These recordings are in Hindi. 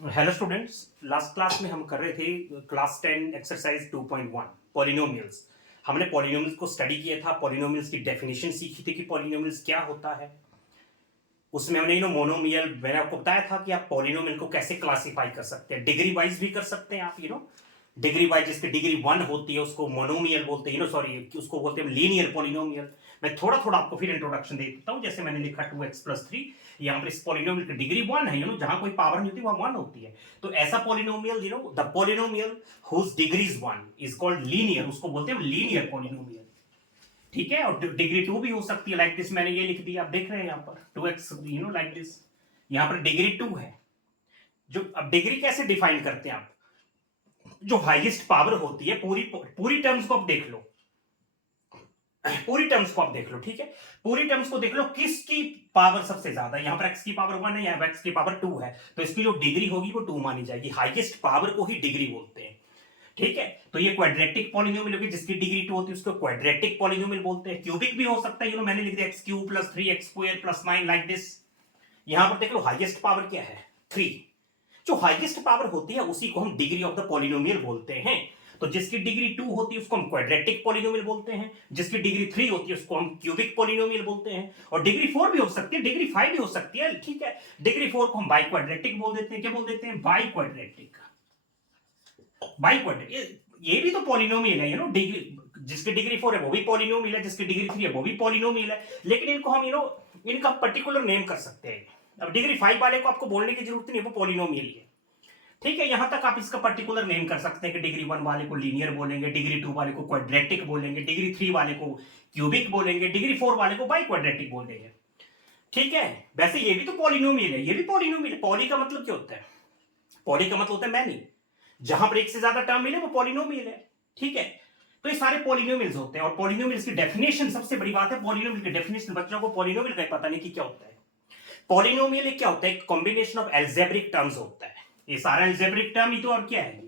हेलो स्टूडेंट्स, लास्ट क्लास में हम कर रहे थे क्लास 10 एक्सरसाइज 2.1 पॉलिनोमियल्स। हमने पॉलिनोमियल्स को स्टडी किया था, पॉलिनोमियल्स की डेफिनेशन सीखी थी कि पॉलिनोमियल्स क्या होता है। उसमें हमने मोनोमियल, मैंने आपको बताया था कि आप पॉलिनोमियल को कैसे क्लासिफाई कर सकते हैं। डिग्री वाइज भी कर सकते हैं आप, डिग्री वाइज, जिसकी डिग्री 1 होती है उसको मोनोमियल बोलते हैं, सॉरी उसको बोलते हैं लीनियर पॉलिनोमियल। मैं थोड़ा थोड़ा आपको फिर इंट्रोडक्शन दे देता हूं। जैसे मैंने लिखा 2x+3, यहाँ पर इस पॉलिनोमियल की डिग्री 1 है, जहां कोई पावर नहीं होती वहां 1 होती है। तो ऐसा polynomial, the polynomial whose degree is 1 is called linear, उसको बोलते हैं लीनियर पॉलिनोमियल। ठीक है, और डिग्री 2 भी हो सकती है, लाइक दिस। मैंने ये लिख दिया, आप देख रहे हैं यहाँ पर 2x, लाइक दिस। यहाँ पर डिग्री 2 है। जो अब डिग्री कैसे डिफाइन करते हैं आप, जो हाईएस्ट पावर होती है, पूरी पूरी टर्म्स को आप देख लो, पूरी टर्म्स को आप देख लो, ठीक है। पूरी टर्म्स को देख लो, किसकी पावर सबसे ज्यादा है। यहाँ पर x की पावर 1 है, यहाँ पर x की पावर 2 है, तो इसकी जो डिग्री होगी वो 2 मानी जाएगी। हाईएस्ट पावर को ही डिग्री बोलते हैं, ठीक है। तो ये क्वाड्रेटिक पॉलिनोमियल होगी, जिसकी डिग्री 2 होती है उसको क्वाड्रेटिक पॉलिनोमियल बोलते हैं। क्यूबिक भी हो सकता है, मैंने लिख दिया x³ + 3x² + 9 लाइक दिस। यहां पर देख लो हाईएस्ट पावर क्या है, 3। जो हाईएस्ट पावर होती है उसी को हम डिग्री ऑफ द पॉलिनोमियल बोलते हैं। तो जिसकी डिग्री 2 होती है उसको हम क्वाड्रेटिक पॉलिनोमियल बोलते हैं, जिसकी डिग्री 3 होती है उसको हम क्यूबिक पॉलिनोमियल बोलते हैं। और डिग्री 4 भी हो सकती है, डिग्री 5 भी हो सकती है, ठीक है। डिग्री 4 को हम बाई क्वाड्रेटिक बोल देते हैं। क्या बोल देते हैं? By quadratic. बाई क्वाड्रेटिक, ये भी तो पॉलिनोमियल है, डिग्री, जिसकी डिग्री 4 है वो भी पॉलिनोमियल है, जिसकी डिग्री 3 है वो भी पॉलिनोमियल है। लेकिन इनको हम इनका पर्टिकुलर नेम कर सकते हैं। अब डिग्री 5 वाले को आपको बोलने की जरूरत नहीं, वो पॉलिनोमियल ही है, ठीक है। यहां तक आप इसका पर्टिकुलर नेम कर सकते हैं कि डिग्री 1 वाले को लीनियर बोलेंगे, डिग्री 2 वाले को क्वाड्रेटिक बोलेंगे, डिग्री 3 वाले को क्यूबिक बोलेंगे, डिग्री 4 वाले को बाई क्वाड्रेटिक बोलेंगे, ठीक है। वैसे ये भी तो पॉलिनोमियल है, ये भी पॉलिनोमियल है। पॉली का मतलब क्या होता है? पॉली का मतलब होता है मैनी। जहां पर एक से ज्यादा टर्म मिले वो पॉलिनोमियल है, ठीक है। तो ये सारे पॉलिनोमियल्स होते हैं। और पॉलिनोमियल्स की डेफिनेशन, सबसे बड़ी बात है पॉलिनोमियल की डेफिनेशन। बच्चों को पॉलिनोमियल का पता नहीं कि क्या होता है। पॉलिनोमियल क्या होता है? एक कॉम्बिनेशन ऑफ एल्जेब्रिक टर्म्स होता है। ये सारा एल्जेब्रिक टर्म ही तो, और क्या है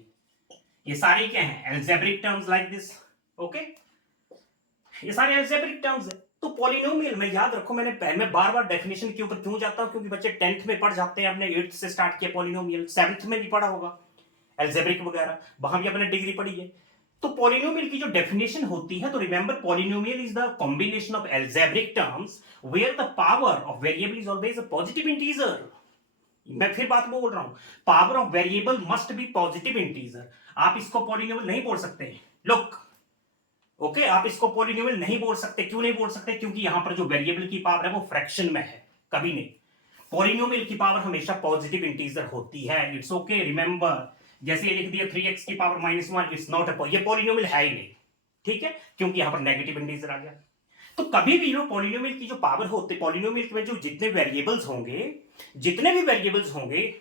ये सारे क्या है? Algebraic terms like this, okay. ये सारे एल्जेब्रिक टर्म्स है। तो पॉलिनोमियल में याद रखो, मैं बार बार डेफिनेशन के ऊपर क्यों जाता हूं, क्योंकि बच्चे 10th में पढ़ जाते हैं, आपने 8th से स्टार्ट किया पॉलिनोमियल, 7th में भी पढ़ा होगा एल्जेब्रिक वगैरह, वहां भी आपने डिग्री पढ़ी है। तो पॉलिनोमियल की जो डेफिनेशन होती है, तो remember polynomial is the combination of algebraic terms where the power of variable is always a positive integer. मैं फिर बात बोल रहा हूं, power of variable must be positive integer. आप इसको पॉलिनोमियल नहीं बोल सकते, लुक, ओके। आप इसको पॉलिनोमियल नहीं बोल सकते। क्यों नहीं बोल सकते? क्योंकि यहां पर जो वेरिएबल की पावर है वो फ्रैक्शन में है, कभी नहीं। पॉलिनोमियल की पावर हमेशा पॉजिटिव इंटीजर होती है, इट्स ओके, रिमेंबर। जैसे ये लिख दिया 3x की पावर -1, इट्स नॉट अ, ये पॉलिनोमियल है ही नहीं, ठीक है, क्योंकि यहां पर नेगेटिव इंटीजर आ गया। तो कभी भी पॉलिनोमियल की जो पावर होती है, पॉलिनोमियल में जो जितने वेरिएबल्स होंगे, जितने भी वेरिएबल्स होंगे,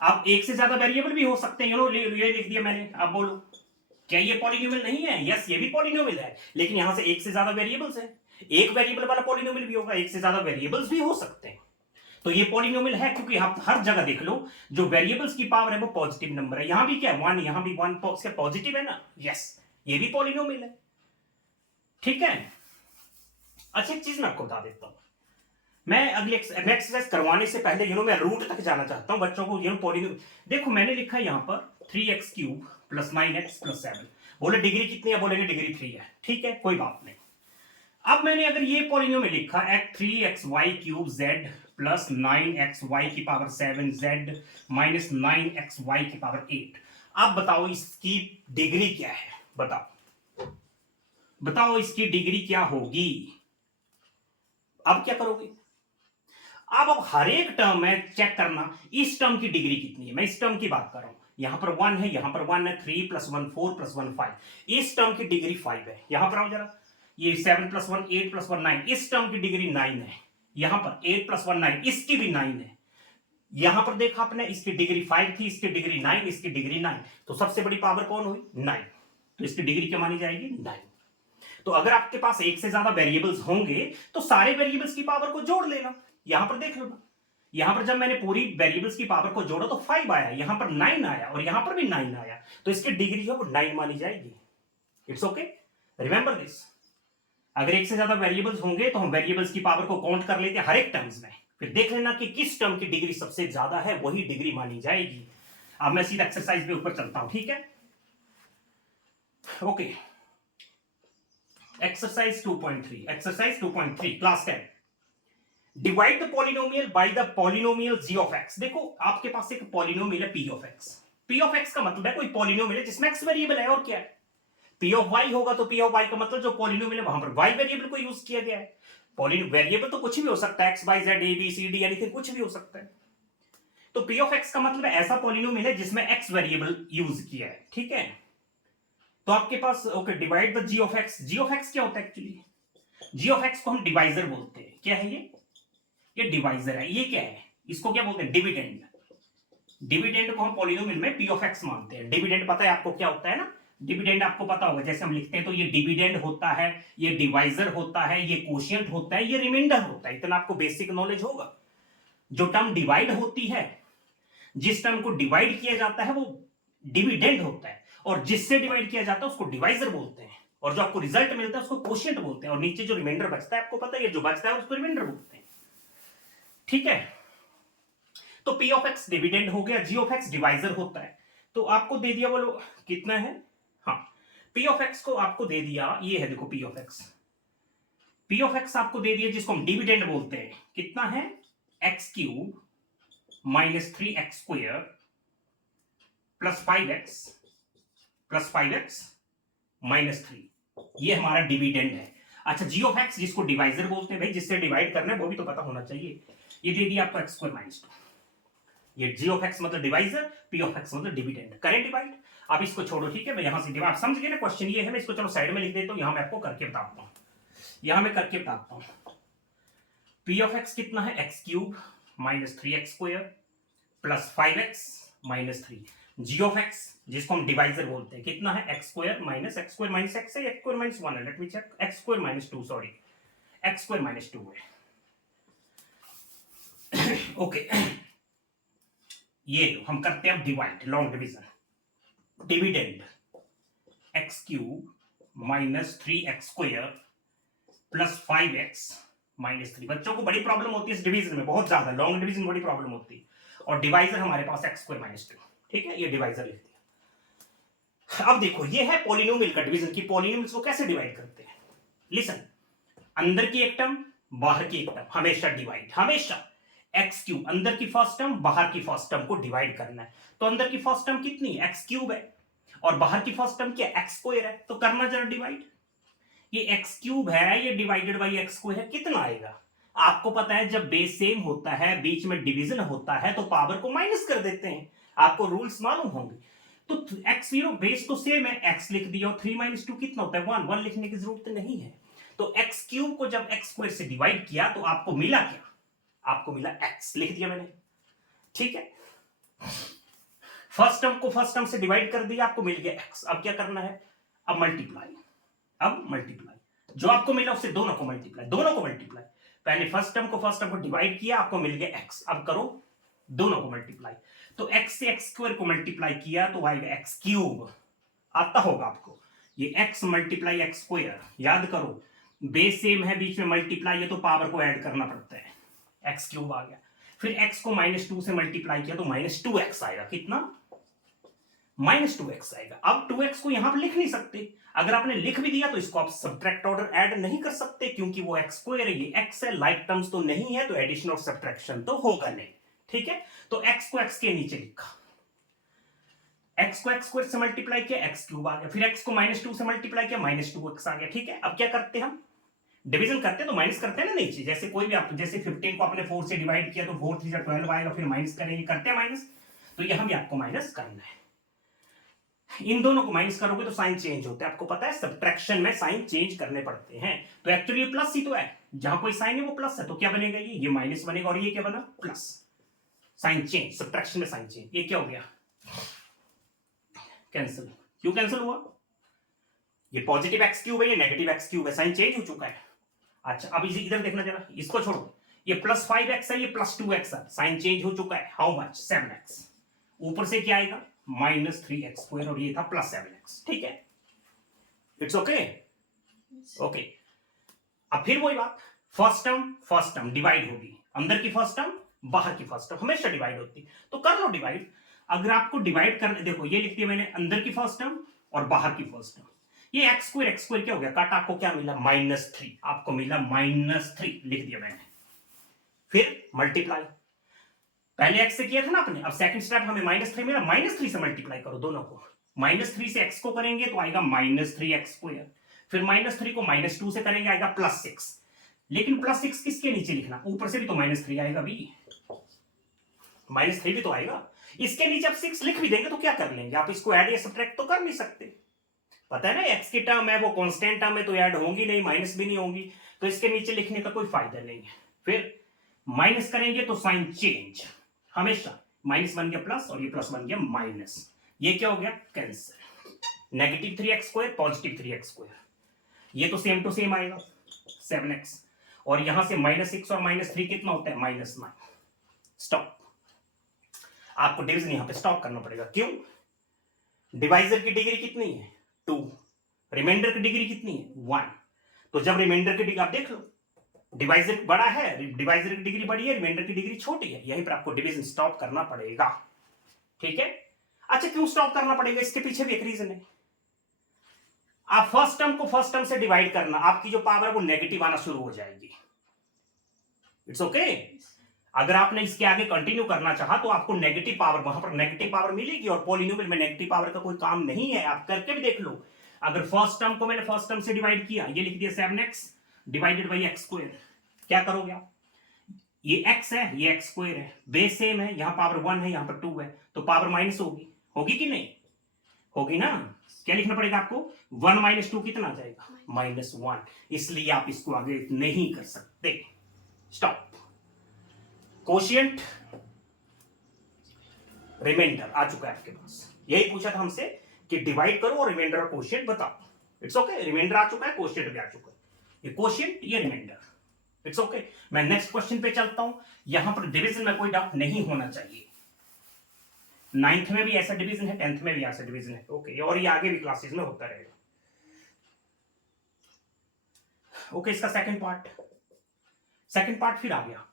आप एक से ज्यादा वेरिएबल भी हो सकते हैं, ये लिख दिया मैंने, आप बोलो क्या ये पॉलिनोमियल नहीं है? यस, ये भी पॉलिनोमियल है, लेकिन यहां से एक से ज्यादा वेरिएबल्स है। एक वेरिएबल वाला पॉलिनोमियल भी होगा, एक से ज्यादा वेरिएबल्स भी हो सकते हैं। तो ये पॉलिनोमियल है, क्योंकि आप हर जगह देख लो, जो वेरिएबल्स की पावर है वो पॉजिटिव नंबर है। यहां भी क्या है? 1, यहां भी 1 पॉजिटिव है ना, यस, ये भी पॉलिनोमियल है, ठीक है। अच्छा, एक चीज मैं आपको बता देता हूं, मैं अगली एक्सरसाइज करवाने से पहले मैं रूट तक जाना चाहता हूं बच्चों को। पॉलिनोमियल देखो, मैंने लिखा है यहां पर 3x³ + 9x + 7। बोले डिग्री कितनी है? बोलेंगे डिग्री 3 है, ठीक है, कोई बात नहीं। अब मैंने अगर ये पॉलिनोमियल लिखा 3xy³ z + 9xy⁻7z - 9xy⁸। अब बताओ इसकी डिग्री क्या है? बताओ, बताओ इसकी डिग्री क्या होगी? अब क्या करोगे? अब हर एक टर्म में चेक करना इस टर्म की डिग्री कितनी है। मैं इस टर्म की बात कर रहा हूं, यहां पर 1 है, यहां पर 1 है, 3 + 1 4 + 1 5। इस टर्म की डिग्री 5 है। यहां पर आओ जरा, ये 7 + 1 8 + 1 9, इस टर्म की डिग्री 9 है। यहां पर 8 + 1 9, इसकी भी 9 है। यहां पर देखा आपने, इसकी डिग्री 5 थी, इसकी डिग्री 9, इसकी डिग्री 9। तो सबसे बड़ी पावर कौन हुई? 9। तो इसकी डिग्री क्या मानी जाएगी? 9। तो अगर आपके पास एक से ज्यादा वेरिएबल्स होंगे तो सारे वेरिएबल्स की पावर को जोड़ लेना। यहां पर देख लो ना, यहां पर जब मैंने पूरी वेरिएबल्स की पावर को जोड़ा तो 5 आया, यहां पर 9 आया, और यहां पर भी 9 आया। तो इसकी डिग्री जो वो 9 मानी जाएगी। It's okay, remember this. अगर एक से ज्यादा वेरिएबल्स होंगे तो हम वेरिएबल्स की पावर को काउंट कर लेते हैं हर एक टर्म्स में, फिर देख लेना कि किस टर्म की डिग्री सबसे ज्यादा है, वही डिग्री मानी जाएगी। अब मैं सीधा एक्सरसाइज पे ऊपर चलता हूं, ठीक है। Okay, exercise 2.3, exercise 2.3 class 10, divide the polynomial by the polynomial g of x। देखो आपके पास एक पॉलिनोमियल है p of x। p of x का मतलब है कोई पॉलिनोमियल है जिसमें x वेरिएबल है, और क्या है। p ऑफ y होगा तो p ऑफ y का मतलब जो पॉलिनोमियल है वहां पर y वेरिएबल को यूज किया गया है। पॉलिनो वेरिएबल तो कुछ भी हो सकता है, x y z a b c d anything, कुछ भी हो सकता है। तो p ऑफ x का मतलब ऐसा पॉलिनोमियल है जिसमें x वेरिएबल यूज किया है, ठीक है। तो आपके पास okay, divide the g of x। g of x क्या होता है एक्चुअली, g ऑफ x को हम डिवाइजर बोलते हैं। क्या है ये डिवाइजर है। ये क्या है, इसको क्या बोलते हैं, डिविडेंड। डिविडेंड को हम पॉलिनोमियल में p ऑफ x मानते हैं। डिविडेंड पता है आपको क्या होता है ना, डिविडेंड आपको पता होगा, जैसे हम लिखते हैं तो ये डिविडेंड होता है, ये डिवाइजर होता है, ये कोशिएंट होता है, ये रिमाइंडर होता है। इतना आपको बेसिक नॉलेज होगा। जो टर्म डिवाइड होती है, जिस टर्म को डिवाइड किया जाता है वो डिविडेंड होता है, और जिससे डिवाइड किया जाता है उसको डिवाइजर बोलते हैं, और जो आपको रिजल्ट मिलता है उसको कोशिएंट बोलते हैं, और नीचे जो रिमाइंडर बचता है आपको पता है, जो बचता है उसको रिमाइंडर बोलते हैं, ठीक है। तो p ऑफ x डिविडेंड हो गया, g ऑफ x डिवाइजर होता है। तो आपको दे दिया, बोलो कितना है, हाँ, p ऑफ x को आपको दे दिया, ये है देखो p of x। p of x आपको दे दिया जिसको हम डिविडेंड बोलते हैं, कितना है, x cube minus 3x square plus 5x minus 3, ये हमारा डिविडेंड है। अच्छा, g ऑफ x जिसको डिवाइजर बोलते हैं भाई, जिससे डिवाइड करना है वो भी तो पता होना चाहिए। ये दे दिया आपको x स्क्वायर माइनस 2। ये g ऑफ x मतलब डिवाइजर, p ऑफ x मतलब डिविडेंड। करें डिवाइड। अब इसको छोड़ो, ठीक है, मैं यहां से डिवाइड, समझ गए ना क्वेश्चन ये है। मैं इसको चलो साइड में लिख देता हूं, यहां मैं आपको करके बताता हूं, यहां मैं करके बताता हूं। p ऑफ x कितना है, x cube minus 3x square plus 5x minus 3। g of x जिसको हम डिवाइजर बोलते हैं, कितना है, x square minus x square minus x है, x स्क्वायर माइनस 1 है, let me check, x square minus 2, sorry, x square minus 2 है। ओके, ये हम करते हैं अब divide, long division. Dividend x cube minus 3x square plus 5x minus 3। बच्चों को बड़ी प्रॉब्लम होती है इस डिवीजन में, बहुत ज्यादा, लॉन्ग डिवीजन बड़ी प्रॉब्लम होती है। और डिवाइजर हमारे पास x स्क्वायर माइनस 2, ठीक है, ये डिवाइजर लिख दिया। अब देखो, ये है पॉलिनोमियल का डिवीजन की पॉलिनोमियल्स को कैसे डिवाइड करते हैं। लिसन, अंदर की एक टर्म, बाहर की एक टर्म, हमेशा डिवाइड, हमेशा। x क्यूब अंदर की फर्स्ट टर्म, बाहर की फर्स्ट टर्म को डिवाइड करना है। तो अंदर की फर्स्ट टर्म कितनी है, x क्यूब है, और बाहर की फर्स्ट टर्म क्या, x स्क्वायर है। तो करना जरा डिवाइड, ये x क्यूब है, ये डिवाइडेड बाई x स्क्वायर है, कितना आएगा। आपको पता है जब बेस सेम होता है, बीच में डिवीजन होता है, तो पावर को माइनस कर देते हैं, आपको रूल्स मालूम होंगे। तो x0 बेस तो सेम है, x लिख दिया, और 3 माइनस 2 कितना होता है, 1, 1 लिखने की जरूरत नहीं है। तो x क्यूब को जब x स्क्वायर से डिवाइड किया तो आपको मिला क्या, आपको मिला x, लिख दिया मैंने, ठीक है। फर्स्ट टर्म को फर्स्ट टर्म से डिवाइड कर दिया, आपको मिल गया x। अब क्या करना है, अब मल्टीप्लाई, अब मल्टीप्लाई, जो आपको मिला उससे दोनों को मल्टीप्लाई, दोनों को मल्टीप्लाई। पहले फर्स्ट टर्म को डिवाइड किया, आपको मिल गया x। अब करो दोनों को मल्टीप्लाई, तो x से x स्क्वायर को मल्टीप्लाई किया तो आएगा x क्यूब, आता होगा आपको। ये x मल्टीप्लाई x स्क्वायर, याद करो बेस सेम है, बीच में मल्टीप्लाई है, तो पावर को ऐड करना पड़ता है, x क्यूब आ गया। फिर x को माइनस 2 से मल्टीप्लाई किया तो माइनस 2x आएगा, कितना, माइनस 2x आएगा। अब 2x को यहां पर लिख नहीं सकते, अगर आपने लिख भी दिया तो इसको आप सब्ट्रैक्ट ऑर्डर ऐड नहीं कर सकते, क्योंकि वो x स्क्वायर है, ये x है, लाइक टर्म्स तो नहीं है, तो एडिशन और सब्ट्रैक्शन तो होगा नहीं, ठीक है। तो x को x के नीचे लिखा, x को x स्क्वायर से मल्टीप्लाई किया, x क्यूब आ गया। फिर x को माइनस 2 से मल्टीप्लाई किया, माइनस 2x आ गया, ठीक है। अब क्या करते हैं हम, डिवीजन करते हैं तो माइनस करते हैं ना नीचे, जैसे कोई भी आप, जैसे 15 को आपने 4 से डिवाइड किया तो 4 3 12 आएगा, फिर माइनस करेंगे, करते हैं माइनस, तो यहां भी आपको माइनस करना है। इन दोनों को माइनस करोगे तो साइन चेंज होता है, आपको पता है सब्ट्रैक्शन में साइन चेंज करने पड़ते हैं। तो एक्चुअली ये प्लस ही तो है, जहां कोई साइन है वो प्लस है, तो क्या बनेगा, ये माइनस बनेगा, और ये क्या बना, प्लस। साइन चेंज, सब्ट्रैक्शन में साइन चेंज। ये क्या हो गया, कैंसिल। क्यों कैंसिल हुआ, ये पॉजिटिव एक्स क्यूब है, ये नेगेटिव एक्स क्यूब है, साइन चेंज हो चुका है। अच्छा, अब इधर देखना जरा, इसको छोड़ो, ये प्लस 5x है, ये प्लस 2x है, साइन चेंज हो चुका है, हाउ मच, 7x। ऊपर से क्या आएगा, माइनस 3x स्क्वायर, और ये था प्लस 7x, ठीक है, इट्स ओके, ओके। अब फिर वही बात, फर्स्ट टर्म डिवाइड होगी, अंदर की फर्स्ट टर्म बाहर की फर्स्ट टर्म हमेशा डिवाइड होती है, तो कर लो डिवाइड। अगर आपको डिवाइड करने, देखो ये लिख दिया मैंने अंदर की फर्स्ट टर्म और बाहर की फर्स्ट टर्म। ये एक्स स्क्वायर क्या हो गया, कट, आपको क्या मिला -3, आपको मिला -3 लिख दिया मैंने। फिर मल्टीप्लाई, पहले एक्स से किया था ना आपने, अब सेकंड स्टेप हमें -3 मिला, -3 से मल्टीप्लाई करो दोनों को। -3 से एक्स को करेंगे तो आएगा -3x²। फिर -3 को -2 से करेंगे आएगा +6। लेकिन +6 किसके नीचे लिखना, ऊपर से भी तो -3 आएगा भी, -3 भी तो आएगा। इसके नीचे आप 6 लिख भी देंगे तो क्या कर लेंगे आप, इसको ऐड या सब्ट्रैक्ट तो कर नहीं सकते। पता है ना एक्स की टर्म है वो कांस्टेंट टर्म है तो ऐड होंगी नहीं, माइनस भी नहीं होंगी, तो इसके नीचे लिखने का कोई फायदा नहीं है। फिर माइनस करेंगे तो साइन चेंज, हमेशा माइनस बन गया प्लस और ये प्लस बन गया माइनस, ये क्या हो गया कैंसिल। -3x², +3x², ये तो सेम टू सेम आएगा 7x, और यहां से -6 और -3 कितना होता है -9। स्टॉप, आपको डिवीजन यहां पे स्टॉप करना पड़ेगा। क्यों, डिवाइजर की डिग्री कितनी है 2, रिमाइंडर की डिग्री कितनी है 1। तो जब रिमाइंडर की डिग्री आप देख लो, डिवाइजर बड़ा है, डिवाइजर की डिग्री बड़ी है, रिमाइंडर की डिग्री छोटी है, यहीं पर आपको डिवीजन स्टॉप करना पड़ेगा। ठीक है, अच्छा क्यों स्टॉप करना पड़ेगा, इसके पीछे भी एक रीजन है। आप फर्स्ट टर्म को फर्स्ट टर्म से डिवाइड करना, आपकी जो पावर है वो नेगेटिव आना शुरू हो जाएगी। इट्स ओके, अगर आपने इसके आगे कंटिन्यू करना चाहा तो आपको नेगेटिव पावर, वहां पर नेगेटिव पावर मिलेगी, और पॉलिनोमियल में नेगेटिव पावर का कोई काम नहीं है, आप करके भी देख लो। अगर फर्स्ट टर्म को मैंने फर्स्ट टर्म से डिवाइड किया, ये लिख दिया 7x डिवाइडेड बाई x², क्या करोगे आप, ये x है ये x² है, बेस सेम है, यहां पावर 1 है यहां पर 2 है, तो पावर माइनस होगी, होगी कि नहीं होगी ना। क्या लिखना पड़ेगा आपको, 1 - 2 कितना आ जाएगा -1, इसलिए आप इसको आगे नहीं कर सकते। स्टॉप। कोशिएंट रिमाइंडर आ चुका है आपके पास, यही पूछा था हमसे कि डिवाइड करो और रिमाइंडर और कोशिएंट बताओ। इट्स ओके, रिमाइंडर आ चुका है, कोशिएंट भी आ चुका है, ये कोशिएंट ये रिमाइंडर। इट्स ओके, मैं नेक्स्ट क्वेश्चन पे चलता हूं। यहां पर डिवीजन में कोई डाउट नहीं होना चाहिए, 9th में भी ऐसा डिवीजन है, 10th में भी ऐसा डिवीजन है। ओके, और ये आगे भी क्लासेस में होता रहेगा। ओके, इसका सेकंड पार्ट फिर आ गया,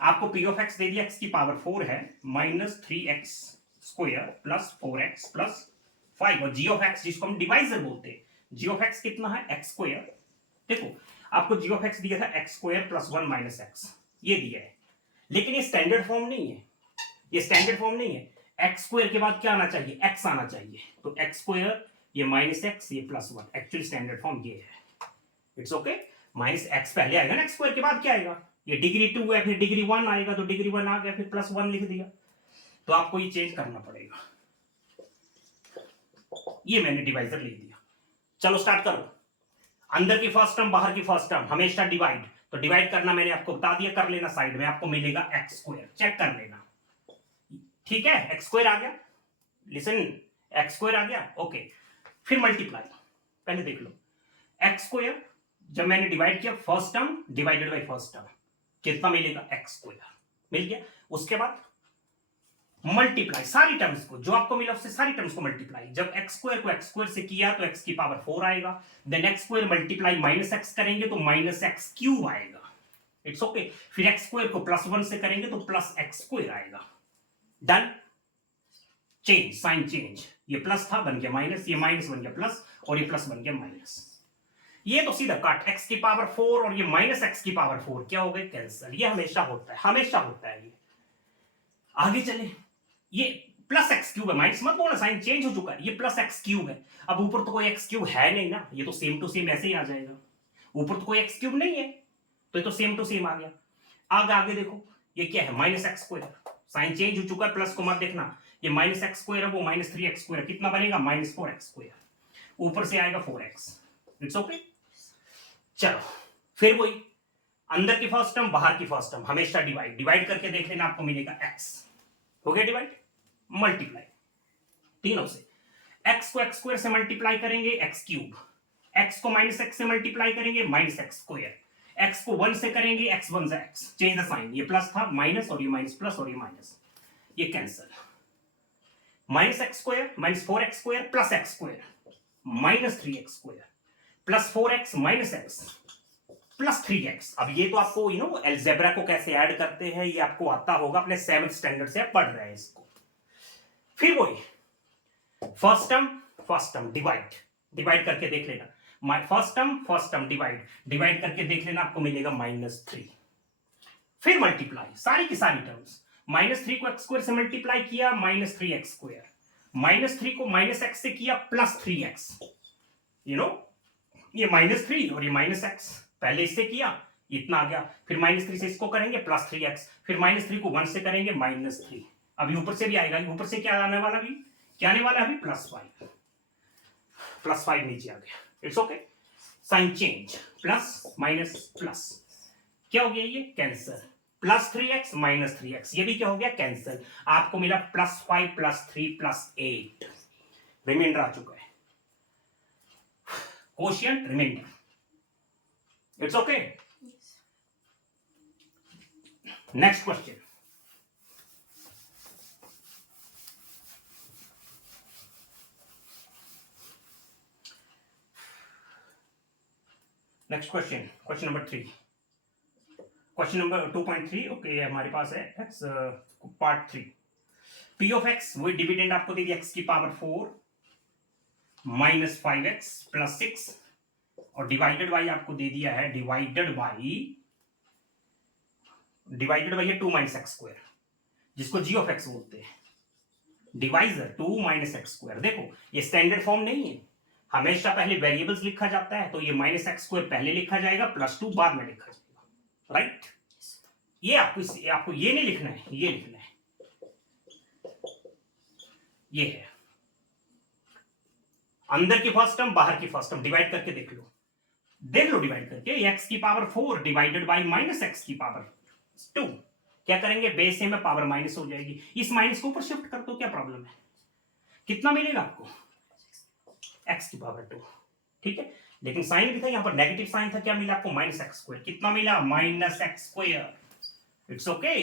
आपको p ऑफ x दे दिया, x की पावर 4 है, -3x² प्लस 4x प्लस 5, और g ऑफ x जिसको हम डिवाइजर बोलते हैं, g ऑफ x कितना है x²। देखो आपको g ऑफ x दिया था x² प्लस 1 - x, ये दिया है, लेकिन ये स्टैंडर्ड फॉर्म नहीं है, ये स्टैंडर्ड फॉर्म नहीं है। x² के बाद क्या आना चाहिए, x आना चाहिए, तो x², ये -x, ये +1, एक्चुअली स्टैंडर्ड फॉर्म ये है। इट्स ओके, -x पहले आएगा ना, x² के बाद क्या आएगा, ये डिग्री 2 है, फिर डिग्री 1 आएगा, तो डिग्री 1 आ गया, फिर +1 लिख दिया, तो आपको ये चेंज करना पड़ेगा। ये मैंने डिवाइजर लिख दिया। चलो स्टार्ट करो, अंदर की फर्स्ट टर्म बाहर की फर्स्ट टर्म हमेशा डिवाइड, तो डिवाइड करना मैंने आपको बता दिया, कर लेना साइड में, आपको मिलेगा x², चेक कर लेना। ठीक है, x² आ गया, लिसन, x² आ गया। ओके, फिर मल्टीप्लाई, पहले देख लो, x² जब मैंने डिवाइड किया, first term divided by first term, कितना मिलेगा x² मिल गया। उसके बाद मल्टीप्लाई सारी टर्म्स को, जो आपको मिला उससे सारी टर्म्स को मल्टीप्लाई, जब x² को x² से किया तो x की पावर 4 आएगा, देन x² मल्टीप्लाई -x करेंगे तो -x³ आएगा। इट्स ओके, फिर x² को +1 से करेंगे तो +x² आएगा। डन, चेंज, साइन चेंज, ये प्लस था बन गया माइनस, ये माइनस बन गया प्लस, और ये प्लस बन गया माइनस। ये तो सीधा कट, x की पावर 4 और ये -x की पावर 4 क्या हो गए कैंसिल। ये हमेशा होता है, हमेशा होता है ये। आगे चले, ये +x³ है, माइनस मत बोलना, साइन चेंज हो चुका है, ये +x³ है। अब ऊपर तो कोई x³ है नहीं ना, ये तो सेम टू सेम ऐसे ही आ जाएगा, ऊपर तो कोई x³ नहीं है, तो ये तो सेम टू सेम आ गया। आगे देखो, ये क्या है -x², साइन चेंज हो चुका है, प्लस को मत देखना, ये -x² है, वो -3x² है, कितना बनेगा -4x², ऊपर से आएगा 4x। इट्स ओके, चलो फिर वही, अंदर की फर्स्ट टर्म बाहर की फर्स्ट टर्म हमेशा डिवाइड करके देख लेना, आपको मिलेगा x। हो गया डिवाइड, मल्टीप्लाई तीनों से, x को x² से मल्टीप्लाई करेंगे x³, x को -x से मल्टीप्लाई करेंगे -x², x को 1 से करेंगे x1 से x, चेंज द साइन, ये प्लस था माइनस, और ये माइनस प्लस, और ये माइनस, ये cancel, -x² -4x² +x² -3x² +4x -x +3x। अब ये तो आपको अलजेब्रा को कैसे ऐड करते हैं ये आपको आता होगा, अपने 7th स्टैंडर्ड से आप पढ़ रहे हैं इसको। फिर वही फर्स्ट टर्म डिवाइड करके देख लेना। फर्स्ट टर्म डिवाइड करके देख लेना, आपको मिलेगा -3। फिर मल्टीप्लाई सारी की सारी टर्म्स, -3 को x स्क्वायर से मल्टीप्लाई किया, -3x स्क्वायर, -3 को -x से किया +3x, ये -3 और ये -x, पहले इससे किया इतना आ गया, फिर -3 से इसको करेंगे +3x, फिर -3 को 1 से करेंगे -3, अभी ऊपर से भी आएगा, ऊपर से क्या आने वाला, भी क्या आने वाला, अभी +5 नीचे आ गया। It's okay, sign change, plus minus plus, क्या हो गया ये कैंसर, +3x -3x, ये भी क्या हो गया कैंसर, आपको मिला +5 +3 +8, रिमाइंडर आ चुका है, quotient remainder. It's okay, next question. Next question number 3, question number 2.3। Okay, हमारे पास है x part 3, p of x, वही डिविडेंड आपको दे दिया x की पावर 4 -5x + 6, और डिवाइडेड बाई आपको दे दिया है डिवाइडेड बाई है 2 - x स्क्वायर, जिसको g ऑफ x बोलते हैं, डिवाइजर 2 - x स्क्वायर। देखो ये स्टैंडर्ड फॉर्म नहीं है, हमेशा पहले वेरिएबल्स लिखा जाता है, तो ये -x स्क्वायर पहले लिखा जाएगा, +2 बाद में लिखा जाएगा, राइट। ये आपको ये नहीं लिखना है, ये लिखना है, ये है अंदर की फर्स्ट टर्म बाहर की फर्स्ट टर्म, डिवाइड करके देख लो डिवाइड करके, x की पावर 4 डिवाइडेड बाई -x की पावर 2, क्या करेंगे, बेस से में पावर माइनस हो जाएगी, इस माइनस को ऊपर शिफ्ट कर दो, क्या प्रॉब्लम है, कितना मिलेगा आपको x की पावर 2, ठीक है। लेकिन साइन भी था यहाँ पर, नेगेटिव साइन था, क्या मिला आपको -x स्क्वायर, कितना मिला -x स्क्वायर, इट्स ओके।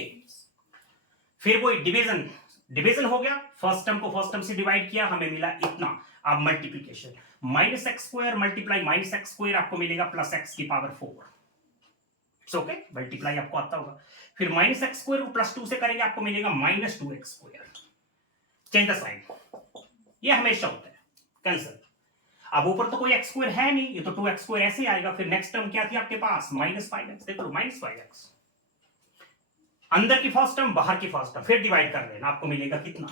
फिर वो डिवीजन हो गया, फर्स्ट टर्म को फर्स्ट टर्म से डिवाइड किया, हमें मिला इतना। अब multiplication, -x square multiply -x square, आपको मिलेगा +x की पावर 4, इट्स ओके, मल्टीप्लाई आपको आता होगा। फिर -x स्क्वायर को +2 से करेंगे, आपको मिलेगा -2x square, change the sign, ये हमेशा होता है कैंसल। अब ऊपर तो कोई x स्क्वायर है नहीं, ये तो 2x स्क्वायर ऐसे ही आएगा। फिर नेक्स्ट टर्म क्या थी आपके पास, -5x, देख लो -5x, अंदर की फर्स्ट टर्म बाहर की फर्स्ट टर्म, फिर डिवाइड कर लेना, आपको मिलेगा कितना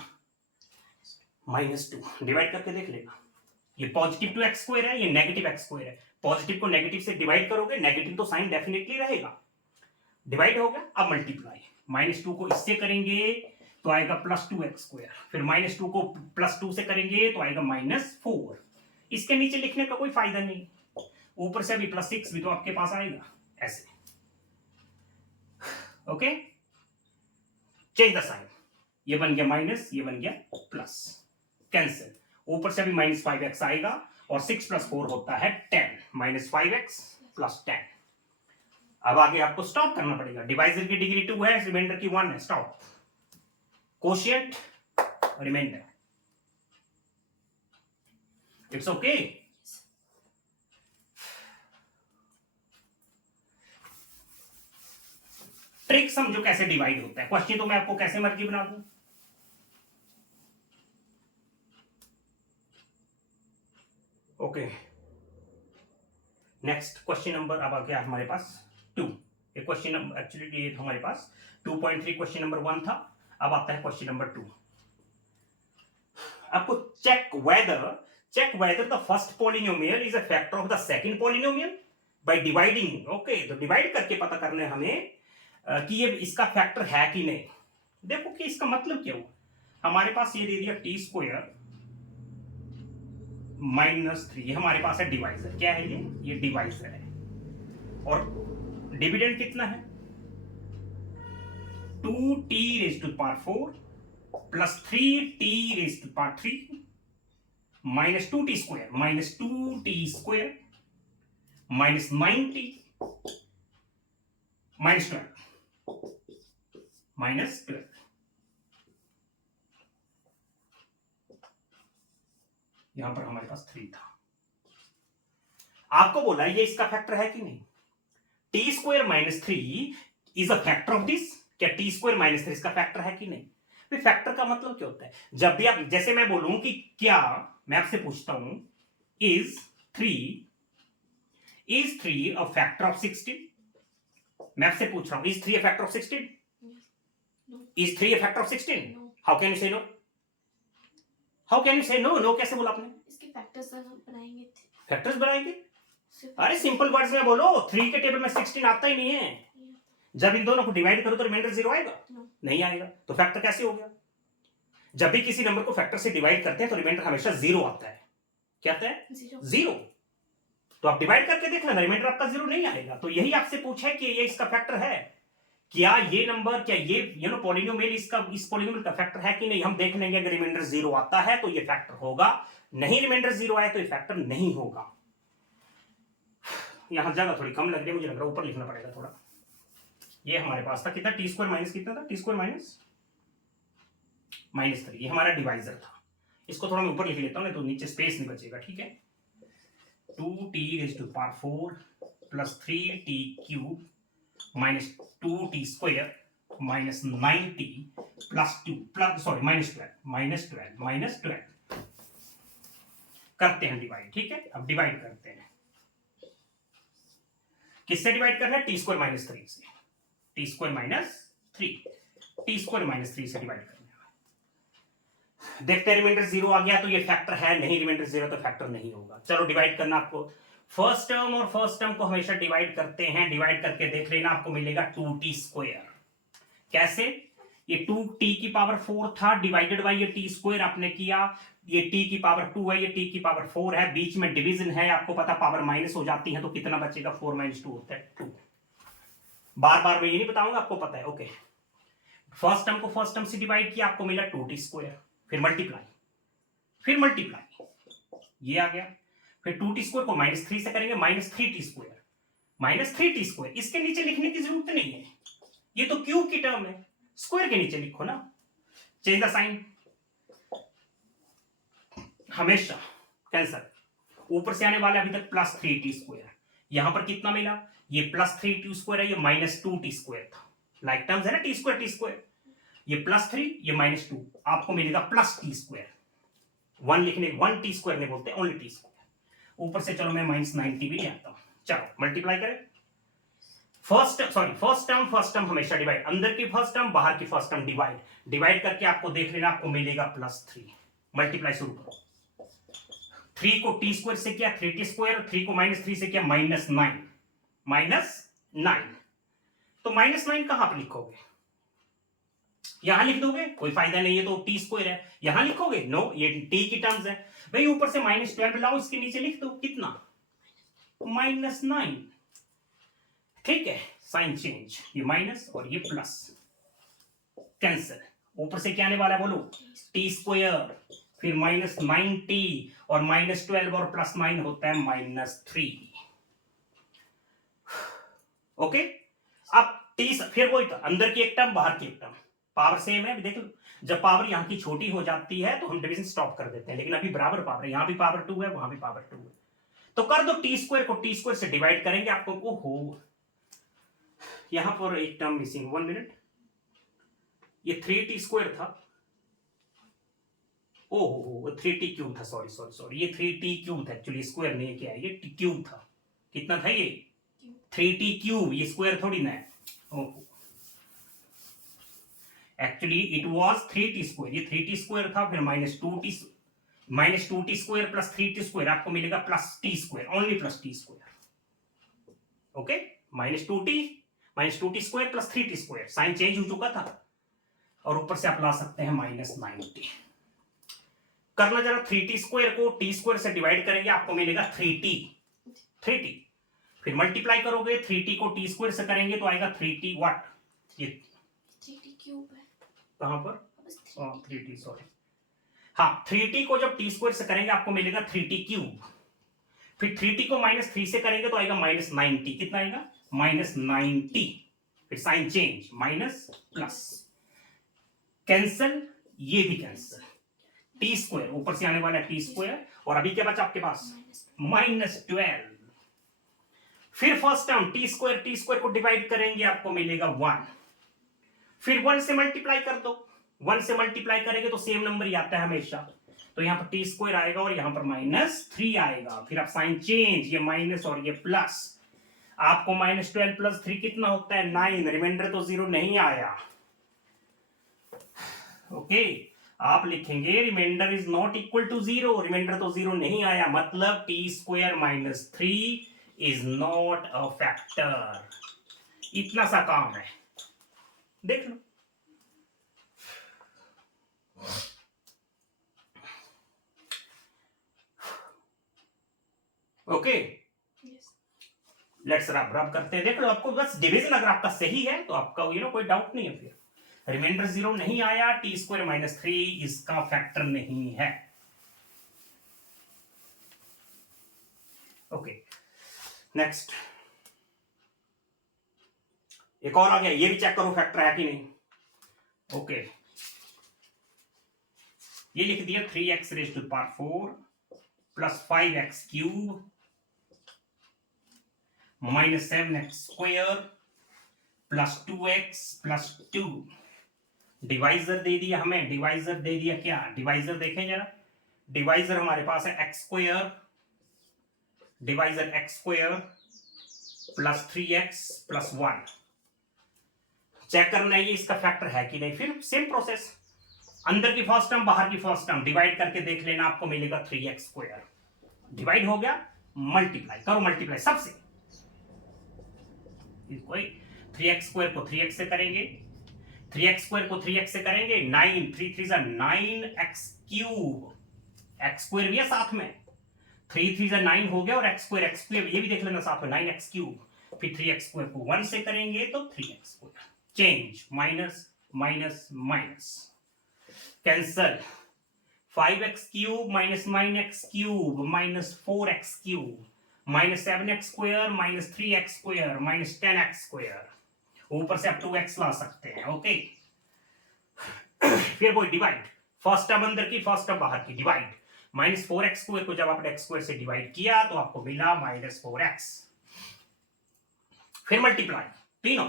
-2, डिवाइड करके देख लेना, ये पॉजिटिव 2x स्क्वायर है, ये नेगेटिव x स्क्वायर है, पॉजिटिव को नेगेटिव से डिवाइड करोगे, नेगेटिव तो साइन डेफिनेटली रहेगा, डिवाइड हो गया। अब मल्टीप्लाई, -2 को इससे करेंगे तो आएगा +2x स्क्वायर, फिर -2 को +2 से करेंगे तो आएगा -4, इसके नीचे लिखने का कोई फायदा नहीं, ऊपर से अभी +6 भी तो आपके पास आएगा ऐसे, ओके, चेंज द साइन, ये बन गया माइनस, ये बन गया प्लस, कैंसिल, ऊपर से अभी -5x आएगा, और 6 + 4 होता है 10, -5x + 10। अब आगे आपको स्टॉप करना पड़ेगा, डिवाइजर की डिग्री 2 है, रिमाइंडर की 1 है, stop, quotient remainder, it's okay. Trick समझो कैसे डिवाइड होता है, क्वेश्चन तो मैं आपको कैसे मर्जी बना दूं, ओके। नेक्स्ट क्वेश्चन नंबर अब आ गया हमारे पास 2, ये क्वेश्चन नंबर एक्चुअली ये हमारे पास 2.3 क्वेश्चन नंबर 1 था, अब आता है क्वेश्चन नंबर 2। आपको check whether the first polynomial is a factor of the second polynomial by dividing, okay, तो डिवाइड करके पता करना है हमें कि ये इसका फैक्टर है कि नहीं। देखो कि इसका मतलब क्या हुआ, हमारे पास ये दे दिया t² -3, ये हमारे पास है डिवाइजर, क्या है ये डिवाइजर है, और डिविडेंड कितना है 2t⁴ + 3t⁴ -2t² -2t² -9t -12 यहां पर हमारे पास 3 था। आपको बोला ये इसका फैक्टर है कि नहीं, T square minus 3 is a factor of this. क्या टी स्क्वायर माइनस 3 इसका फैक्टर है कि नहीं? भाई फैक्टर का मतलब क्या होता है? जब भी आप, जैसे मैं बोलूं कि क्या, मैं आपसे पूछता हूं इज 3 अ फैक्टर ऑफ 16? मैं आपसे पूछ रहा हूं is 3 a factor of 16? Is 3 a factor of 16? How can you से नो? हाउ कैन यू से नो? नो कैसे बोला आपने? इसके फैक्टर्स बनाएंगे। फैक्टर्स बनाएंगे? अरे सिंपल वर्ड्स में बोलो, 3 के टेबल में 16 आता ही नहीं है। जब इन दोनों को डिवाइड करो तो रिमाइंडर 0 आएगा? नहीं आएगा। तो फैक्टर कैसे हो गया? जब भी किसी नंबर को फैक्टर से डिवाइड करते हैं तो रिमाइंडर हमेशा 0 आता है। क्या आता है? 0। तो आप डिवाइड करके देख लेना, रिमाइंडर आपका 0 नहीं आएगा। तो यही आपसे पूछा है कि ये इसका फैक्टर है क्या? ये नंबर, क्या ये पॉलिनोमियल इसका, इस पॉलिनोमियल का फैक्टर है कि नहीं? हम देख लेंगे। अगर रिमाइंडर 0 आता है तो ये फैक्टर होगा, नहीं रिमाइंडर 0 आए तो ये फैक्टर नहीं होगा। यहां जगह थोड़ी कम लग रही है, मुझे लग रहा है ऊपर लिखना पड़ेगा थोड़ा। ये हमारे पास था कितना? टी स्क्वायर माइनस कितना था? T square minus 3। ये हमारा डिवाइजर था। इसको थोड़ा मैं ऊपर लिख लेता हूं, नहीं तो नीचे स्पेस नहीं बचेगा। ठीक है, 2t⁴ plus 3t³ minus 2t square minus 9t plus 2 plus sorry minus 12 करते हैं डिवाइड। ठीक है, अब डिवाइड करते हैं। किससे डिवाइड करना है? टी स्क्वायर माइनस 3 से। टी स्क्वायर माइनस 3 से डिवाइड करना है। देखते हैं, रिमाइंडर 0 आ गया तो ये फैक्टर है, नहीं रिमाइंडर 0 तो फैक्टर नहीं होगा। चलो डिवाइड करना आपको। फर्स्ट टर्म और फर्स्ट टर्म को हमेशा डिवाइड करते हैं। डिवाइड करके देख लेना, आपको मिलेगा 2t स्क्वायर। कैसे? ये 2t की पावर 4 था, डिवाइडेड बाय ये t स्क्वायर आपने किया। ये t की पावर 2 है, ये t की पावर 4 है, बीच में डिवीजन है, आपको पता पावर माइनस हो जाती है तो कितना बचेगा? 4 माइनस 2 होता है 2। बार बार मैं ये नहीं बताऊंगा, आपको पता है। ओके, फर्स्ट टर्म को फर्स्ट टर्म से डिवाइड किया, आपको मिला 2t स्क्वायर। फिर मल्टीप्लाई, ये आ गया। फिर 2t स्क्वायर को माइनस 3 से करेंगे, माइनस 3t स्क्वायर। इसके नीचे लिखने की जरूरत नहीं है, ये तो क्यूब की टर्म है, स्क्वायर के नीचे लिखो ना। चेंज द साइन, हमेशा कैंसल। ऊपर से आने वाला अभी तक प्लस 3t स्क्वायर। यहां पर कितना मिला? ये प्लस 3t स्क्वायर है, ये माइनस 2t स्क्वायर था। लाइक टर्म्स है ना, टी स्क्वायर। ये प्लस 3, ये माइनस 2, आपको मिलेगा प्लस टी स्क्वायर। 1 लिखने, 1t स्क्वायर नहीं बोलते, ओनली टी स्क्वायर। ऊपर से चलो मैं माइनस 90 भी ले आता हूं। चलो मल्टीप्लाई करें। फर्स्ट टर्म हमेशा डिवाइड, अंदर की फर्स्ट टर्म, बाहर की फर्स्ट टर्म डिवाइड करके आपको देख लेना, आपको मिलेगा प्लस 3। मल्टीप्लाई शुरू करो। 3 को टी स्क्वायर से किया 3t स्क्वायर, 3 को माइनस 3 से किया माइनस 9। तो माइनस 9 कहां पर लिखोगे? यहां लिख दोगे? कोई फायदा नहीं है, तो टी स्क्वायर है, यहां लिखोगे? नो, ये टी की टर्म्स है भाई। ऊपर से माइनस 12 लाओ, इसके नीचे लिख दो कितना? माइनस 9। ठीक है, साइन चेंज, ये माइनस और ये प्लस, कैंसिल। ऊपर से क्या आने वाला है बोलो? टी स्क्वायर, फिर माइनस 9t और माइनस 12 और प्लस 9 होता है माइनस 3। ओके, अब टी, फिर वही था, अंदर की एक टर्म, बाहर की एक टर्म, पावर सेम है। देख लो, जब पावर यहां की छोटी हो जाती है तो हम डिवीजन स्टॉप कर देते हैं, लेकिन अभी बराबर पावर है, यहां भी पावर 2 है, वहां भी पावर 2 है। तो कर दो, टी स्क्वायर को टी स्क्वायर से डिवाइड करेंगे, आपको ओहो, यहां पर एक टर्म मिसिंग, 1 मिनट। ये 3t स्क्वायर था, ओहो 3t क्यूब था, सॉरी, ये 3t क्यूब था एक्चुअली, स्क्वायर नहीं किया है, ये क्यूब था। कितना था ये? 3t क्यूब, ये स्क्वायर थोड़ी ना है। ओहो, actually it was 3t square, ये 3t स्क्वायर था, फिर minus 2t square plus 3t square, आपको मिलेगा plus t square, only plus t square. Okay, minus 2t square plus 3t square, sign change हो चुका था। और ऊपर से आप ला सकते हैं माइनस 90। करना जरा, 3t स्क्वायर को t स्क्वायर से डिवाइड करेंगे, आपको मिलेगा 3t। फिर मल्टीप्लाई करोगे, 3t को t स्क्वायर से करेंगे तो आएगा 3t व्हाट? ये 3t क्यूब है कहां पर? 3t, सॉरी, हाँ, 3t को जब t स्क्वायर से करेंगे आपको मिलेगा 3t क्यूब। फिर 3t को माइनस 3 से करेंगे तो आएगा माइनस 90। कितना आएगा? माइनस 90। फिर sign change, minus plus, cancel, ये भी कैंसल। टी स्क्वायर, ऊपर से आने वाला टी स्क्वायर, और अभी क्या बचा आपके पास? माइनस 12। फिर फर्स्ट टर्म टी स्क्वायर को डिवाइड करेंगे, आपको मिलेगा 1। फिर 1 से मल्टीप्लाई कर दो, 1 से मल्टीप्लाई करेंगे तो सेम नंबर ही आता है हमेशा, तो यहां पर टी स्क्वायर आएगा और यहां पर -3 आएगा। फिर आप साइन चेंज, ये माइनस और ये प्लस, आपको -12 + 3 कितना होता है 9, रिमाइंडर तो 0 नहीं आया। ओके, आप लिखेंगे remainder is not equal to 0, remainder तो 0 नहीं आया, मतलब t² - 3 is not a factor. इतना सा काम है, देख लो। ओके, लेट्स रब करते हैं, देख लो। आपको बस डिवीजन अगर आपका सही है तो आपका कोई डाउट नहीं है। फिर रिमाइंडर 0 नहीं आया, t² - 3 इसका फैक्टर नहीं है। ओके, नेक्स्ट एक और आ गया, ये भी चेक करो फैक्टर है कि नहीं। ओके, ये लिख दिया 3x⁴ + 5x³ -7x² + 2x + 2। Divisor दे दिया हमें, डिवाइजर दे दिया क्या, डिवाइजर देखें जरा। डिवाइजर हमारे पास है x² divisor x² + 3x + 1। Check करना है ये इसका फैक्टर है कि नहीं। फिर सेम प्रोसेस, अंदर की फर्स्ट टर्म बाहर की फर्स्ट टर्म डिवाइड करके देख लेना, आपको मिलेगा 3x²। डिवाइड हो गया, मल्टीप्लाई करो, मल्टीप्लाई सबसे। कोई 3x² को 3x से करेंगे, 3x² को 3x से करेंगे, 9 3 3 9x³ x² भी है साथ में, 3 3 9 हो गया, और x² ये भी देख लेना साथ में 9x³। फिर 3x² को 1 से करेंगे तो 3x², change, minus minus minus, cancel, 5x³ - 9x³ - 4x³ -7x² - 3x² - 10x², ऊपर से आप 2x ला सकते हैं। ओके, फिर वो डिवाइड, फर्स्ट टर्म अंदर की फर्स्ट टर्म बाहर की, डिवाइड, -4x² को जब आपने x² से डिवाइड किया तो आपको मिला -4x। फिर मल्टीप्लाई, तीनों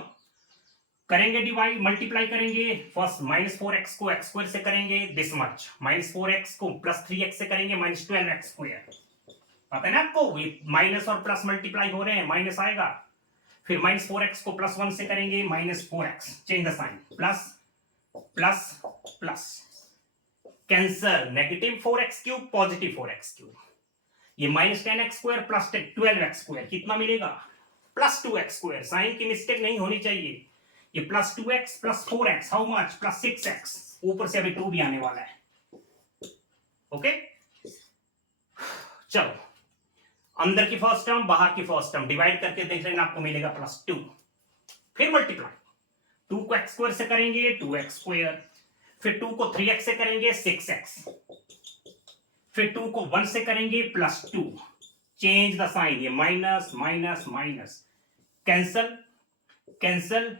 करेंगे, डिवाइड मल्टीप्लाई करेंगे, फर्स्ट -4x को x² से करेंगे दिस मच, -4x को +3x से करेंगे -12x²। पता है ना आपको, ये माइनस और प्लस मल्टीप्लाई हो रहे हैं, माइनस आएगा। फिर -4x को +1 से करेंगे -4x, change the sign, plus plus plus, cancel, -4x³ +4x³, ये -10x² + 12x², कितना मिलेगा +2x²। साइन की मिस्टेक नहीं होनी चाहिए, ये +2x + 4x, how much, +6x, ऊपर से अभी 2 भी आने वाला है। ओके, चलो, अंदर की फर्स्ट टर्म बाहर की फर्स्ट टर्म डिवाइड करके देख लेना, आपको मिलेगा +2। फिर मल्टीप्लाई, 2 को x² से करेंगे 2x², फिर 2 को 3x से करेंगे 6x, फिर 2 को 1 से करेंगे +2, चेंज द साइन, ये minus minus minus, cancel cancel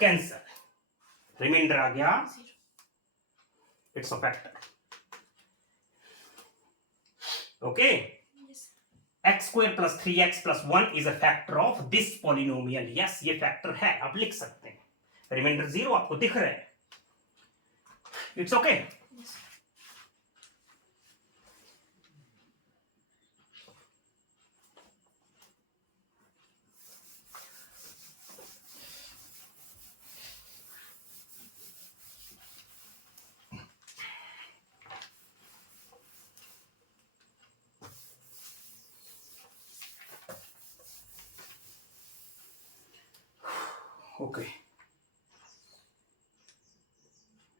cancel, remainder आ गया, it's a factor. Okay, x² + 3x + 1 is a factor of this polynomial। yes, ये फैक्टर है, आप लिख सकते हैं। रिमाइंडर 0 आपको दिख रहा है, it's okay. Okay,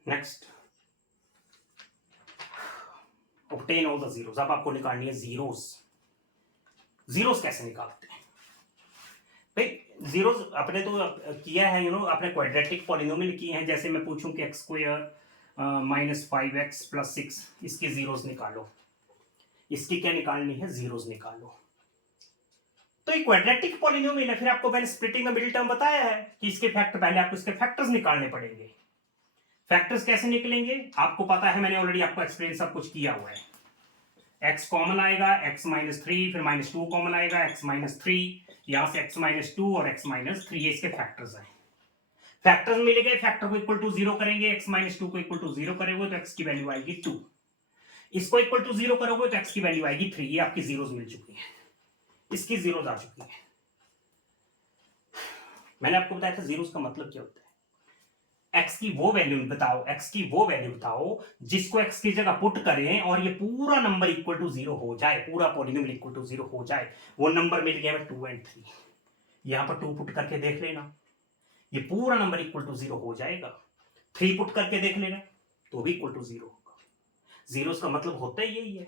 next, obtain all the zeros। अब आपको निकालनी है जीरोस। जीरोस कैसे निकालते हैं भाई? जीरोस अपने तो किया है, आपने क्वाड्रेटिक पॉलिनोमियल किए हैं। जैसे मैं पूछूं कि x² - 5x + 6, इसकी जीरोस निकालो, इसकी क्या निकालनी है, जीरोस निकालो। तो ये क्वाड्रेटिक पॉलिनोमियल है। फिर आपको मैंने स्प्लिटिंग द मिडिल टर्म बताया है कि इसके फैक्टर, पहले आपको इसके फैक्टर्स निकालने पड़ेंगे। फैक्टर्स कैसे निकलेंगे आपको पता है, मैंने ऑलरेडी आपको एक्सप्लेन सब कुछ किया हुआ है। x कॉमन आएगा, x - 3, फिर -2 कॉमन आएगा, x - 3, यहां से x-2 और x-3 ये इसके फैक्टर्स हैं। फैक्टर्स मिल गए, फैक्टर को इक्वल टू 0 करेंगे, x-2 को इक्वल टू 0 करेंगे तो x की वैल्यू आएगी 2, इसको इक्वल टू 0 करोगे तो x की वैल्यू आएगी 3। ये आपकी जीरोस मिल चुकी है, इसकी जीरोस आ चुकी है। मैंने आपको बताया था जीरोस का मतलब क्या होता है। x की वो वैल्यू बताओ, x की वो वैल्यू बताओ जिसको x की जगह पुट करें और ये पूरा नंबर इक्वल टू 0 हो जाए, पूरा पॉलिनोमियल इक्वल टू 0 हो जाए। वो नंबर मिल गया 2 और 3, यहां पर 2 पुट करके देख लेना, ये पूरा नंबर इक्वल टू 0 हो जाएगा। 3 पुट करके देख लेना तो भी इक्वल टू 0 होगा। जीरोस का मतलब होता ही यही है,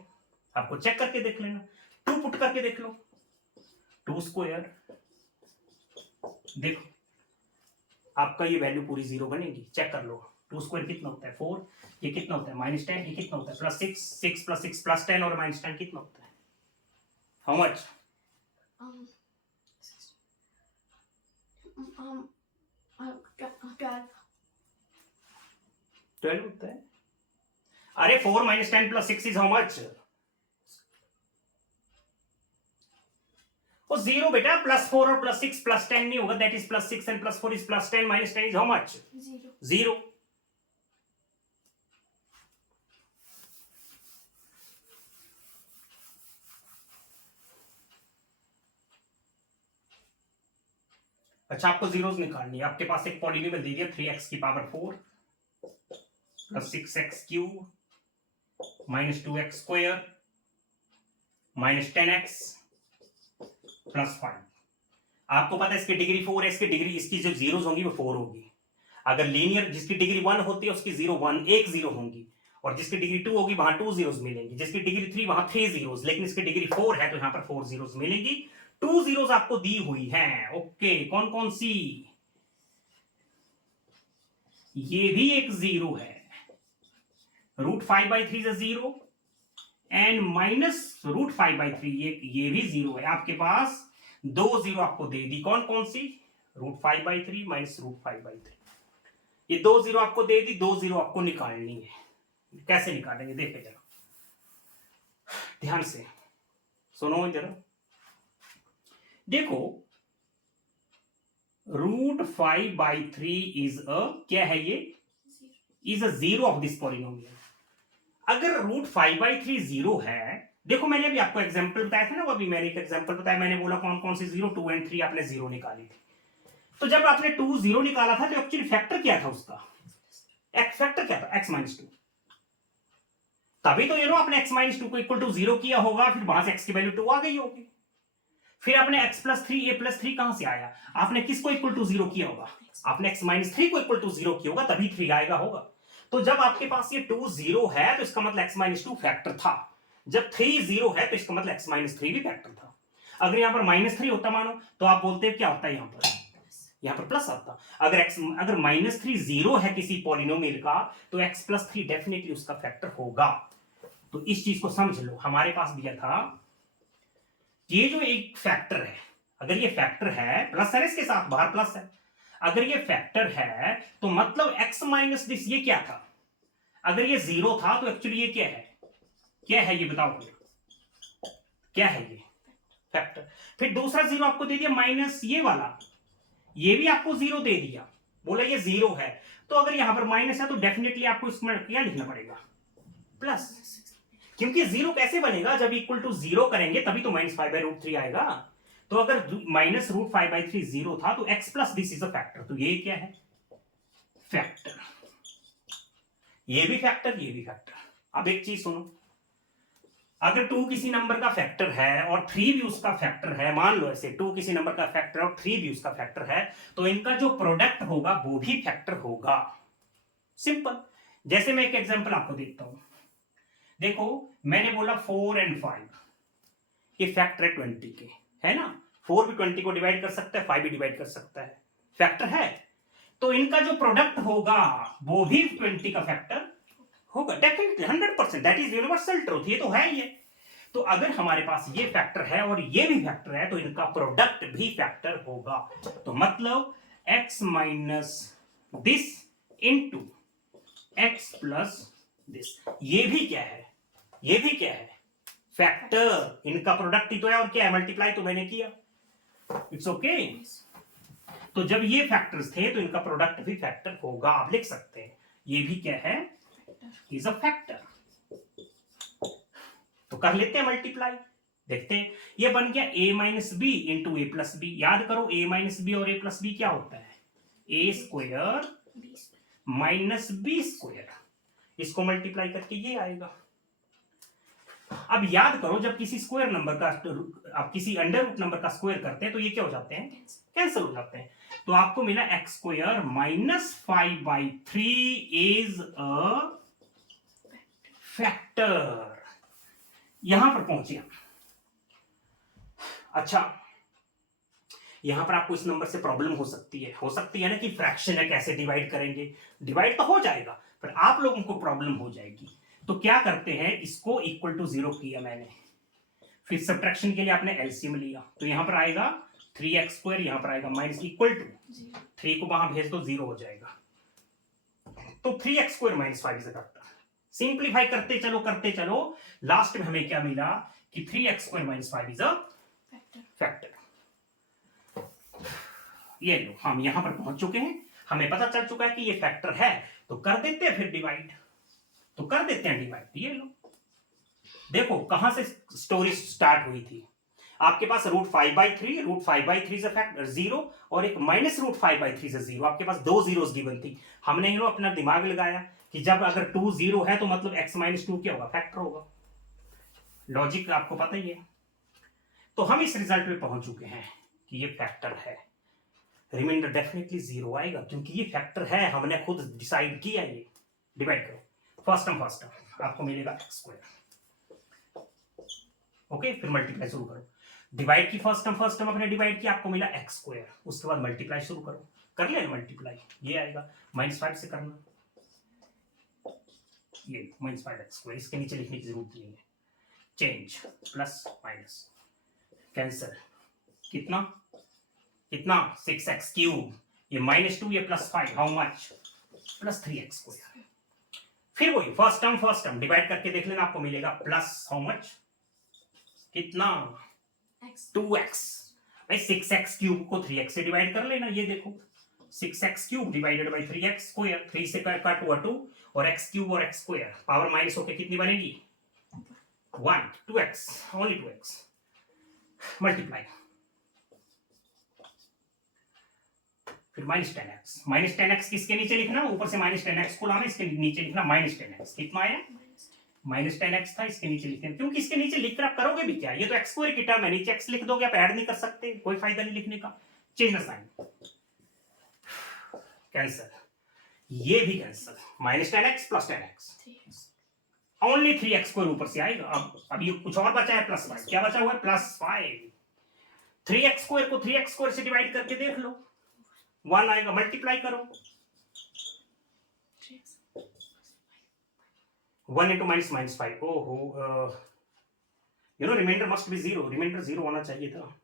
आपको चेक करके देख लेना। 2 पुट करके देख लो, 2 स्क्वायर, देखो आपका ये वैल्यू पूरी 0 बनेगी, चेक कर लो। 2 स्क्वायर कितना होता है 4, ये कितना होता है -10, ये कितना होता है +6, 6 + 6 + 10 और -10 कितना होता है, हाउ मच? 12 होता है। अरे 4 - 10 + 6 इज हाउ मच? वो 0 बेटा, +4 और +6 +10 नहीं होगा, that is +6 and +4 is +10, -10 is how much? 0। अच्छा, आपको जीरोस निकालनी है। आपके पास एक पॉलिनोमियल दे दिया 3x की पावर 4 + 6x³ -2x² -10x + 5। आपको पता है इसकी डिग्री 4 है, इसकी डिग्री, इसकी जो जीरोस होंगी वो 4 होगी। अगर लीनियर जिसकी डिग्री 1 होती है उसकी 0 1 एक जीरो होंगी, और जिसकी डिग्री 2 होगी वहां 2 जीरोस मिलेंगी, जिसकी डिग्री 3 वहां 3 जीरोस, लेकिन इसकी डिग्री 4 है तो यहां पर 4 जीरोस मिलेंगी। 2 जीरोस आपको दी हुई हैं। ओके, कौन कौन सी? ये भी एक जीरो है, √5/3 इज अ जीरो एंड -√5/3 ये भी जीरो है। आपके पास 2 जीरो आपको दे दी, कौन कौन सी? √5/3 -√5/3, ये 2 जीरो आपको दे दी, 2 जीरो आपको निकालनी है। कैसे निकालेंगे देखे जरा, ध्यान से सुनो जरा। देखो, √5/3 इज अ, क्या है ये? Is a zero of this polynomial. अगर √5/3 जीरो है, देखो मैंने अभी आपको एग्जांपल बताया था ना, वो अभी मैंने एक एग्जांपल बताया, मैंने बोला कौन कौन सी जीरो, 2 और 3 आपने जीरो निकाली थी। तो जब आपने 2 जीरो निकाला था तो एक्चुअली फैक्टर क्या था उसका? एक्स फैक्टर क्या था? x-2। तभी तो आपने x-2 को इक्वल टू 0 किया होगा, फिर वहां से x की वैल्यू 2 आ गई होगी। फिर आपने x+3 a+3 कहां से आया? आपने किसको इक्वल टू 0 किया होगा? आपने x-3 को इक्वल टू 0 किया होगा, तभी 3 आएगा होगा। तो जब आपके पास ये 2 0 है तो इसका मतलब x-2 फैक्टर था। जब 3 0 है तो इसका मतलब x-3 भी फैक्टर था। अगर यहां पर -3 होता मानो, तो आप बोलते क्या होता है यहां पर प्लस आता। अगर -3 0 है किसी पॉलिनोमियल का तो x+3 डेफिनेटली उसका फैक्टर होगा। तो इस चीज को समझ लो। हमारे पास दिया था ये जो एक फैक्टर है, अगर ये फैक्टर है, प्लस है इसके साथ, बाहर प्लस है, अगर ये फैक्टर है तो मतलब x- दिस ये क्या था? अगर ये 0 था तो एक्चुअली ये क्या है? क्या है ये बताओ, क्या है ये? फैक्टर। फिर दूसरा 0 आपको दे दिया माइनस ये वाला, ये भी आपको 0 दे दिया, बोला ये 0 है। तो अगर यहां पर माइनस है तो डेफिनेटली आपको इसमें क्या लिखना पड़ेगा? प्लस। क्योंकि 0 कैसे बनेगा? जब इक्वल टू 0 करेंगे तभी तो -5/√3 आएगा। तो अगर -√5/3 0 था तो x+ this is a factor, तो ये क्या है? फैक्टर। ये भी फैक्टर, ये भी फैक्टर। अब एक चीज सुनो, अगर 2 किसी नंबर का फैक्टर है और 3 भी उसका फैक्टर है, मान लो ऐसे 2 किसी नंबर का फैक्टर और 3 भी उसका फैक्टर है, तो इनका जो प्रोडक्ट होगा वो भी फैक्टर होगा। सिंपल। जैसे मैं एक एग्जांपल आपको देता हूं, देखो मैंने बोला 4 और 5 ये फैक्टर है 20 के, है ना? 4 भी 20 को डिवाइड कर सकता है, 5 भी डिवाइड कर सकता है, फैक्टर है। तो इनका जो प्रोडक्ट होगा वो भी 20 का फैक्टर होगा, definitely 100%, that is universal truth, ये तो है ही है। तो अगर हमारे पास ये फैक्टर है और ये भी फैक्टर है तो इनका प्रोडक्ट भी फैक्टर होगा। तो मतलब x- this into x+ this, ये भी क्या है? ये भी क्या है? फैक्टर। इनका प्रोडक्ट ही तो है, और क्या है? मल्टीप्लाई तो मैंने किया। It's okay. Yes. तो जब ये फैक्टर्स थे तो इनका प्रोडक्ट भी फैक्टर होगा, आप लिख सकते हैं ये भी क्या है, Factor. Is a factor. तो कर लेते हैं मल्टीप्लाई, देखते हैं। ये बन गया a minus B into A plus B. याद करो a माइनस बी और a प्लस बी क्या होता है, A square B. Minus B square. इसको मल्टीप्लाई करके ये आएगा। अब याद करो जब किसी स्क्वायर नंबर का आप किसी अंडर रूट नंबर का स्क्वायर करते हैं तो ये क्या हो जाते हैं, Cancel. कैंसिल हो जाते हैं। तो आपको मिला x square minus 5/3 is a factor. यहां पर पहुंचे हम। अच्छा, यहां पर आपको इस नंबर से प्रॉब्लम हो सकती है ना कि फ्रैक्शन है कैसे डिवाइड करेंगे। डिवाइड तो हो जाएगा पर आप लोगों को प्रॉब्लम हो जाएगी। तो क्या करते हैं, इसको इक्वल टू 0 किया मैंने, फिर सब्ट्रैक्शन के लिए आपने एलसीएम लिया, तो यहां पर आएगा 3x², यहां पर आएगा माइनस इक्वल टू 0. 3 को वहां भेज दो 0 हो जाएगा। तो 3x² minus 5 is a factor. Simplify करते चलो लास्ट में हमें क्या मिला कि 3x² minus 5 is a Factor. Factor. ये लो हम यहां पर पहुंच चुके हैं, हमें पता चल चुका है कि ये फैक्टर है, तो कर देते हैं फिर डिवाइड। तो कर देते हैं डिवाइड। ये लो देखो कहां से स्टोरी स्टार्ट हुई थी। आपके पास √5/3, √5/3 इज अ फैक्टर 0 और एक माइनस √5/3 इज अ 0। आपके पास दो जीरोस गिवन थी। हमने यू नो अपना दिमाग लगाया कि जब अगर 2 0 है तो मतलब x माइनस 2 क्या होगा, फैक्टर होगा। लॉजिक आपको पता ही है। तो हम इस रिजल्ट पे पहुंच चुके हैं कि ये फैक्टर है। रिमाइंडर डेफिनेटली 0 आएगा क्योंकि ये फैक्टर है, हमने खुद डिसाइड किया। ये डिवाइड करो फर्स्ट टर्म आपको मिलेगा x²। ओके, फिर मल्टीप्लाई शुरू करो। डिवाइड की फर्स्ट टर्म अपने डिवाइड की, आपको मिला x²। उसके बाद मल्टीप्लाई शुरू करो, कर लेना मल्टीप्लाई, ये आएगा -5 से करना, ये -5x²। इसके नीचे लिखने की जरूरत नहीं है। चेंज प्लस माइनस कैंसर, कितना 6x³, ये -2 ये +5, हाउ मच, +3x²। फिर वही फर्स्ट टर्म डिवाइड करके देख लेना, आपको मिलेगा प्लस हाउ मच, कितना X. 2x। भाई 6x³ को 3x से डिवाइड कर लेना, ये देखो 6x³ डिवाइडेड बाई 3x², 3 से कट हुआ 2 और x³ और x² पावर माइनस होके कितनी बनेगी 1, 2x, ओनली 2x। मल्टीप्लाई, फिर -10x किसके नीचे लिखना, ऊपर से -10x को लाना, इसके नीचे लिखना -10x। कितना आया, -10x था, इसके नीचे लिखते हैं क्योंकि इसके नीचे लिखकर आप करोगे भी क्या, ये तो x² की टर्म है, नीचे x लिख दोगे, आप ऐड नहीं कर सकते, कोई फायदा नहीं लिखने का। चेंज द साइन, कैंसर, ये भी cancer, -10x + 10x, 3x. Only 3x² ऊपर से आएगा। अब ये कुछ और बचा है +5, क्या बचा हुआ है +5। 3x² को 3x² से डिवाइड करके देख लो, 1 आएगा, मल्टीप्लाई करो, 3x. 1 into -5, ओहो, you know remainder must be 0, remainder 0 होना चाहिए था,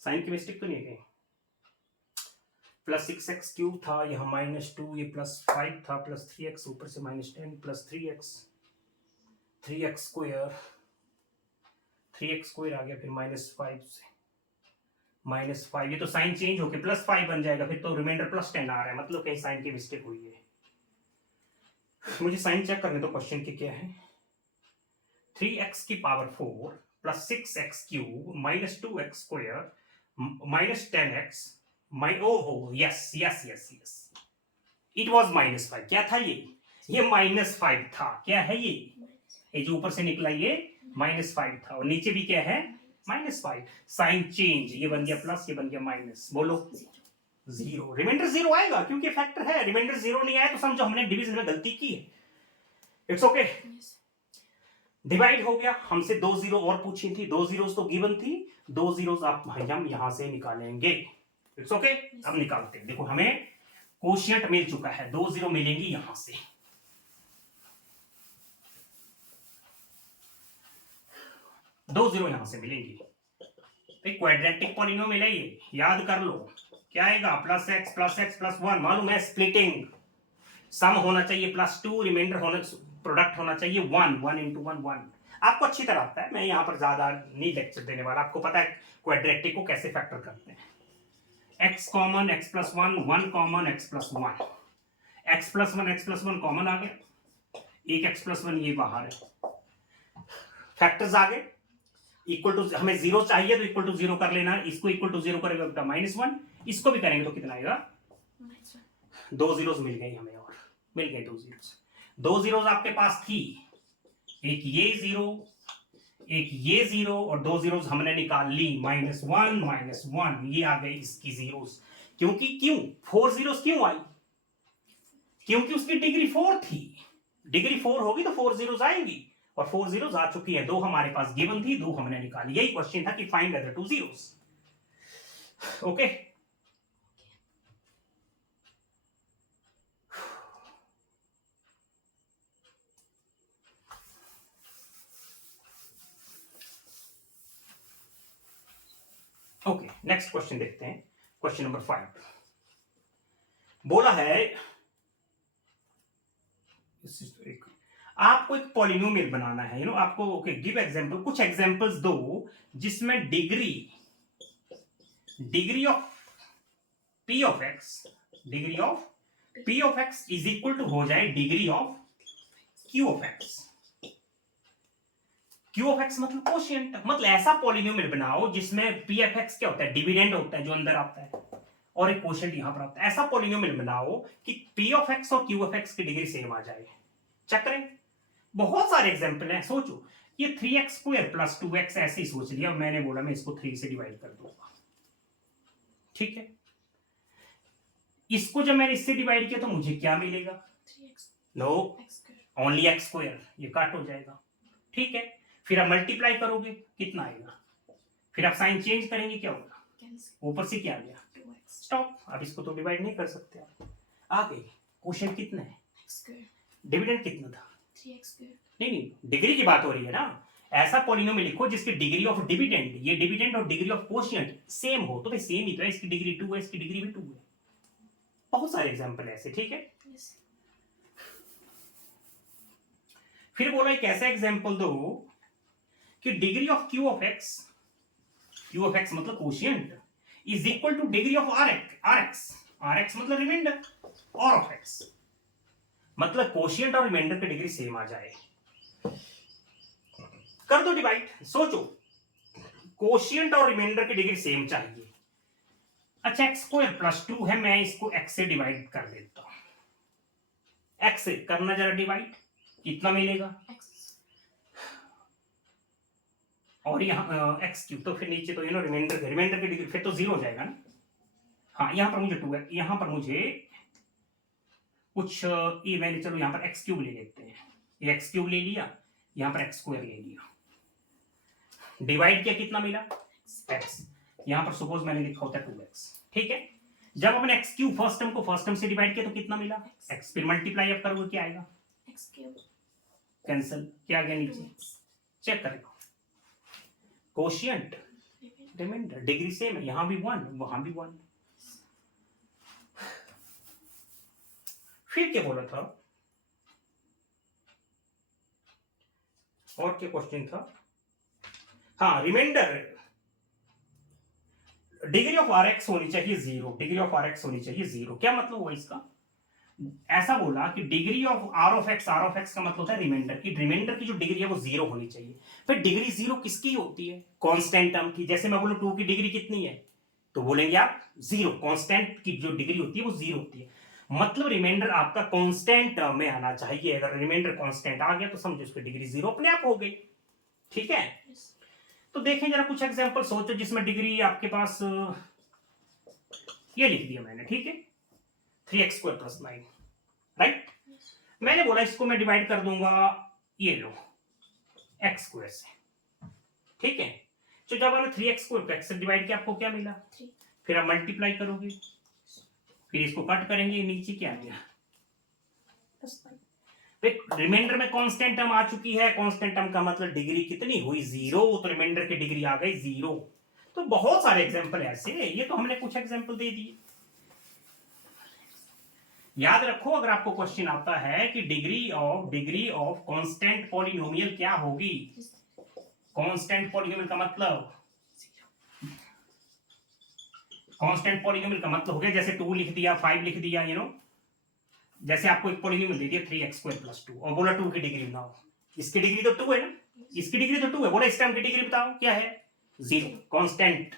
साइन की मिस्टेक तो नहीं है। +6x³ था, यहाँ -2, ये +5 था, +3x, ऊपर से -10 +3x, 3x² आ गया, फिर -5 से -5, ये तो साइन चेंज होके +5 बन जाएगा, फिर तो रिमाइंडर +10 आ रहा है, मतलब कहीं साइन की मिस्टेक हुई है। मुझे साइन चेक करने दो क्वेश्चन के क्या है। 3x⁴ + 6x³ -2x² -10x ओहो, यस, इट वाज -5। क्या था ये -5 था। क्या है ये जो ऊपर से निकला ये -5 था, और नीचे भी क्या है -5। साइन चेंज, ये बन गया प्लस, ये बन गया माइनस, बोलो 0। रिमाइंडर 0 आएगा क्योंकि फैक्टर है। रिमाइंडर 0 नहीं आया तो समझो हमने डिवीजन में गलती की है। It's okay. Yes. डिवाइड हो गया, हमसे 2 0 और पूछी थी, 2 जीरोस तो गिवन थी, 2 जीरोस आप हम यहां से निकालेंगे। It's okay. अब निकालते हैं, देखो हमें कोशिएंट मिल चुका है, 2 0 मिलेंगी यहां से, 2 0 यहां से मिलेंगी। क्वाड्रेटिक पॉलिनोमियल है ये, याद कर लो क्या आएगा, +x + 1, मालूम है स्प्लिटिंग, सम होना चाहिए +2, रिमाइंडर होना, प्रोडक्ट होना चाहिए 1, 1 × 1 1। आपको अच्छी तरह आता है, मैं यहाँ पर ज्यादा नहीं लेक्चर देने वाला, आपको पता है क्वाड्रेटिक को कैसे फैक्टर करते हैं। x common x plus one, one common x plus one, x plus one common आ गया, एक x प्लस वन ये बाहर है, फैक्टर्स आ गए, इक्वल टू हमें जीरो चाहिए तो इक्वल टू जीरो कर लेना, इसको इक्वल टू जीरो करेगा तो -1, इसको भी करेंगे तो कितना आएगा, दो जीरोस मिल गई हमें, और मिल गए दो जीरोस, दो जीरोस आपके पास थी, एक ये जीरो, एक ये जीरो, और दो जीरोस हमने निकाल ली, -1 ये आ गई इसकी जीरोस, क्योंकि क्यों 4 जीरोस क्यों आई, क्योंकि उसकी डिग्री 4 थी, डिग्री 4 होगी तो 4 जीरोस आएंगी, और 4 जीरोस आ चुकी है, दो हमारे पास गिवन थी, दो हमने निकाली, यही क्वेश्चन था कि find other two zeros. Okay, okay, next question देखते हैं, क्वेश्चन नंबर 5 बोला है आपको एक पॉलिनोमियल बनाना है, आपको ओके गिव एग्जांपल, कुछ एग्जांपल्स दो जिसमें degree of p of x, degree of p of x is equal to हो जाए degree of q of x, q of x मतलब कोशिएंट, मतलब ऐसा पॉलिनोमियल बनाओ जिसमें p ऑफ x क्या होता है, डिविडेंड होता है जो अंदर आता है, और एक कोशिएंट यहां पर आता है, ऐसा पॉलिनोमियल बनाओ कि p ऑफ x और q ऑफ x की डिग्री सेम आ जाए। चेक करें, बहुत सारे एग्जांपल हैं, सोचो ये 3x स्क्वायर प्लस 2x ऐसे ही सोच लिया, मैंने बोला मैं इसको 3 से डिवाइड कर दूंगा, ठीक है, इसको जब मैंने इससे डिवाइड किया तो मुझे क्या मिलेगा, 3x no only x square, ये काट हो जाएगा, ठीक है, फिर आप मल्टीप्लाई करोगे कितना आएगा, फिर आप साइन चेंज करेंगे क्या होगा, ऊपर से क्या आ गया 2x स्टॉप, अब इसको तो डिवाइड नहीं कर सकते आप, आ गए, क्वेश्चन कितना है, x square डिविडेंड कितना था, 3x square नहीं डिग्री की बात हो रही है ना, ऐसा पॉलिनोमियल लिखो जिसकी डिग्री ऑफ डिविडेंड, ये डिविडेंड और डिग्री ऑफ कोशिएंट सेम हो, तो भाई सेम ही तो है, इसकी डिग्री 2 है, इसकी डिग्री भी 2 है, बहुत सारे एग्जांपल ऐसे, ठीक है। yes फिर बोला एक ऐसा एग्जांपल दो कि degree of q of x मतलब quotient is equal two degree of rx मतलब रिमाइंडर, और ऑफ x मतलब कोशिएंट और रिमाइंडर की डिग्री सेम आ जाए, कर दो डिवाइड, सोचो कोशिएंट और रिमाइंडर की डिग्री सेम चाहिए, अच्छा x स्क्वायर प्लस 2 है, मैं इसको x से डिवाइड कर देता हूं, x से करना जरा डिवाइड, कितना मिलेगा x और यहाँ x क्यूब, तो फिर नीचे तो रिमाइंडर की डिग्री फिर तो 0 हो जाएगा ना, हाँ यहाँ पर मुझे 2 है, यहाँ पर मुझे कुछ ये मैंने चलो यहाँ पर x क्यूब ले लेते हैं, ये x क्यूब ले लिया, यहाँ पर x स्क्वायर ले लिया, डिवाइड किया कितना मिला x, यहाँ पर सपोज मैंने लिखा होता है 2x, ठीक है, जब अपने x क्यूब फर्स्ट टर्म को फर्स्ट टर्म से डिवाइड किया तो कितना मिला x, फिर मल्टीप्लाई अब करोगे क्या आएगा x cube कैंसिल, क्या आ गया नीचे, 2x चेक करेगा, कोशिएंट रिमाइंडर डिग्री सेम है, यहां भी 1 वहां भी 1, फिर क्या बोला था, और क्या क्वेश्चन था, हाँ रिमाइंडर डिग्री ऑफ rx होनी चाहिए 0, डिग्री ऑफ rx होनी चाहिए 0, क्या मतलब हुआ इसका, ऐसा बोला कि degree of r of x का मतलब होता है रिमाइंडर की जो डिग्री है वो 0 होनी चाहिए, फिर डिग्री 0 किसकी होती है, कांस्टेंट टर्म की, जैसे मैं बोलूं 2 की डिग्री कितनी है तो बोलेंगे आप 0, कांस्टेंट की जो डिग्री होती है वो 0 होती है, मतलब रिमाइंडर आपका कांस्टेंट टर्म में आना चाहिए, अगर रिमाइंडर कांस्टेंट आ गया तो समझो उसकी डिग्री 0 अपने आप हो गई, ठीक है। yes तो देखें जरा कुछ एग्जांपल सोचो जिसमें डिग्री आपके पास ये लिख दिया मैंने, ठीक है, 3x स्क्वायर प्लस 9, राइट, मैंने बोला इसको मैं डिवाइड कर दूंगा, ये लो x स्क्वायर से, ठीक है, तो जब हमने 3x स्क्वायर को x से डिवाइड किया आपको क्या मिला 3 फिर आप मल्टीप्लाई करोगे, फिर इसको कट करेंगे, नीचे क्या आ गया, रिमाइंडर में कांस्टेंट टर्म आ चुकी है, कांस्टेंट टर्म का मतलब डिग्री कितनी हुई 0, तो रिमाइंडर की डिग्री आ गई 0, तो बहुत सारे एग्जांपल ऐसे, ये तो हमने कुछ एग्जांपल दे दिए, याद रखो, अगर आपको क्वेश्चन आता है कि डिग्री ऑफ कांस्टेंट पॉलिनोमियल क्या होगी, कांस्टेंट पॉलिनोमियल का मतलब, कांस्टेंट पॉलिनोमियल का मतलब हो गया जैसे 2 लिख दिया, 5 लिख दिया, जैसे आपको एक पॉलिनोमियल दे दिया 3x² + 2 और बोला 2 की डिग्री बताओ, इसकी डिग्री तो 2 है ना, इसकी डिग्री तो 2 है, बोला इस टर्म की डिग्री बताओ क्या है, 0, कांस्टेंट।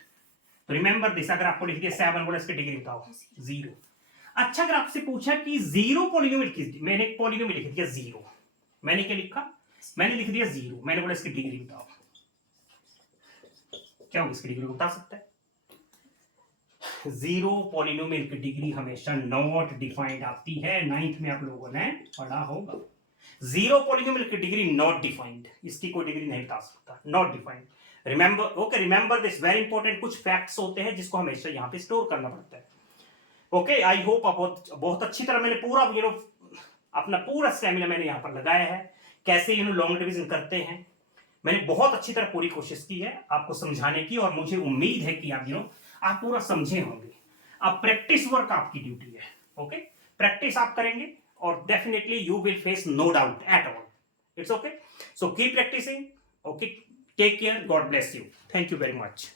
तो रिमेंबर दिस, अगर आपको लिख दिया 7, बोला इसकी डिग्री बताओ 0। अच्छा, अगर आपसे पूछा कि 0 पॉलिनोमियल किस, मैंने एक पॉलिनोमियल लिख दिया 0, मैंने क्या लिखा, मैंने लिख दिया 0, मैंने बोला इसकी डिग्री बताओ, क्या होगी इसकी डिग्री, बता सकता है? 0 पॉलिनोमियल की डिग्री हमेशा नॉट डिफाइंड आती है, 9th में आप लोगों ने पढ़ा होगा। 0 पॉलिनोमियल की डिग्री नॉट डिफाइंड, इसकी कोई डिग्री नहीं बता सकता, not defined. Remember, okay, remember this, very important, कुछ फैक्ट्स होते हैं जिसको हमेशा यहाँ पे स्टोर करना पड़ता है। ओके, आई होप आप बहुत अच्छी तरह मैंने पूरा अपना पूरा स्टेमिना मैंने यहाँ पर लगाया है, कैसे लॉन्ग डिवीजन करते हैं, मैंने बहुत अच्छी तरह पूरी कोशिश की है आपको समझाने की, और मुझे उम्मीद है कि आप पूरा समझे होंगे। अब प्रैक्टिस वर्क आपकी ड्यूटी है, ओके, प्रैक्टिस आप करेंगे और definitely you will face no doubt at all, it's okay, so keep practicing, okay, take care, God bless you, thank you very much.